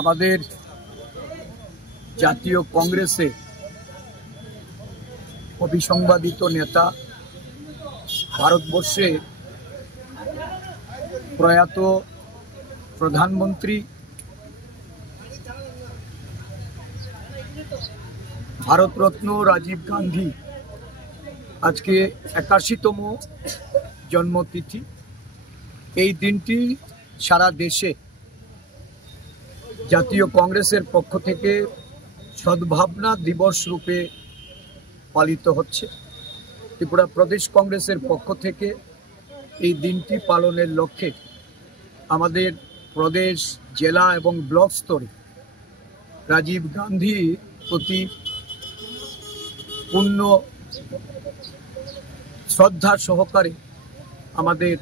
আমাদের জাতীয় কংগ্রেসে অবিসংবাদিত নেতা, ভারতবর্ষে প্রয়াত প্রধানমন্ত্রী, ভারতরত্ন রাজীব গান্ধী আজকে 81তম জন্মতিথি। এই দিনটি সারা দেশে জাতীয় কংগ্রেসের পক্ষ থেকে সদ্ভাবনা দিবস রূপে পালিত হচ্ছে। ত্রিপুরা প্রদেশ কংগ্রেসের পক্ষ থেকে এই দিনটি পালনের লক্ষ্যে আমাদের প্রদেশ, জেলা এবং ব্লক স্তরে রাজীব গান্ধী প্রতি পূর্ণ শ্রদ্ধা সহকারে আমাদের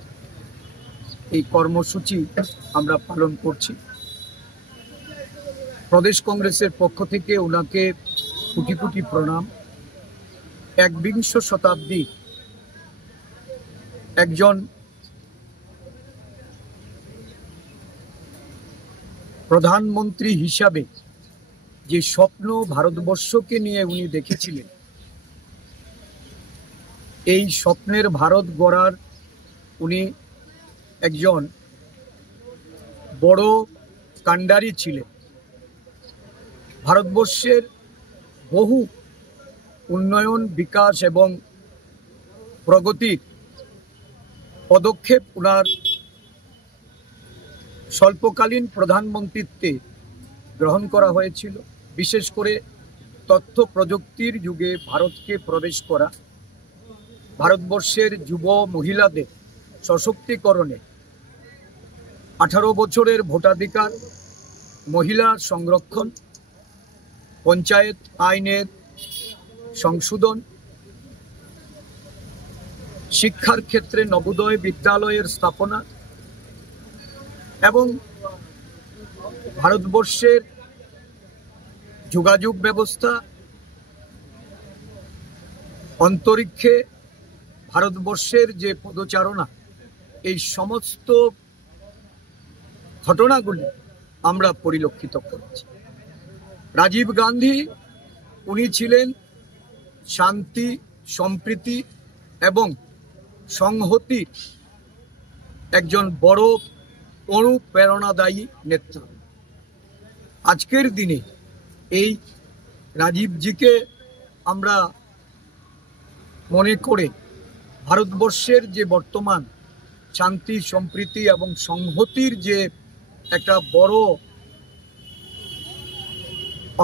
এই কর্মসূচি আমরা পালন করছি। প্রদেশ কংগ্রেসের পক্ষ থেকে ওনাকে কোটি কোটি প্রণাম। একবিংশ শতাব্দী একজন প্রধানমন্ত্রী হিসাবে যে স্বপ্ন ভারতবর্ষকে নিয়ে উনি দেখেছিলেন, এই স্বপ্নের ভারত গড়ার উনি একজন বড় কাণ্ডারি ছিলেন। ভারতবর্ষের বহু উন্নয়ন, বিকাশ এবং প্রগতির পদক্ষেপ ওনার স্বল্পকালীন প্রধানমন্ত্রীত্বে গ্রহণ করা হয়েছিল। বিশেষ করে তথ্য প্রযুক্তির যুগে ভারতকে প্রবেশ করা, ভারতবর্ষের যুব মহিলাদের সশক্তিকরণে 18 বছরের ভোটাধিকার, মহিলা সংরক্ষণ, পঞ্চায়েত আইনের সংশোধন, শিক্ষার ক্ষেত্রে নবোদয় বিদ্যালয়ের স্থাপনা এবং ভারতবর্ষের যোগাযোগ ব্যবস্থা, অন্তরিক্ষে ভারতবর্ষের যে পদচারণা, এই সমস্ত ঘটনাগুলি আমরা পরিলক্ষিত করেছি। রাজীব গান্ধী উনি ছিলেন শান্তি, সম্প্রীতি এবং সংহতির একজন বড় অনুপ্রেরণাদায়ী নেতা। আজকের দিনে এই রাজীবজিকে আমরা মনে করে ভারতবর্ষের যে বর্তমান শান্তি, সম্প্রীতি এবং সংহতির যে একটা বড়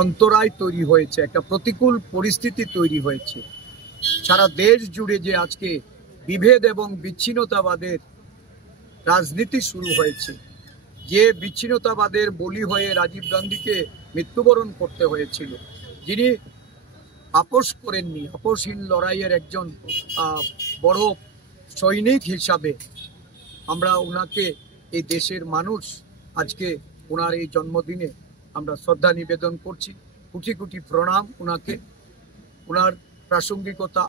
অন্তরায় তৈরি হয়েছে, একটা প্রতিকূল পরিস্থিতি তৈরি হয়েছে, সারা দেশ জুড়ে যে আজকে বিভেদ এবং বিচ্ছিন্নতাবাদের রাজনীতি শুরু হয়েছে, যে বিচ্ছিন্নতাবাদের বলি হয়ে রাজীব গান্ধীকে মৃত্যুবরণ করতে হয়েছিল, যিনি আপোষ করেননি, আপোষহীন লড়াইয়ের একজন বড় সৈনিক হিসাবে আমরা ওনাকে, এই দেশের মানুষ আজকে ওনার এই জন্মদিনে আমরা শ্রদ্ধা নিবেদন করছি। কোটি কোটি প্রণাম ওনাকে। ওনার প্রাসঙ্গিকতা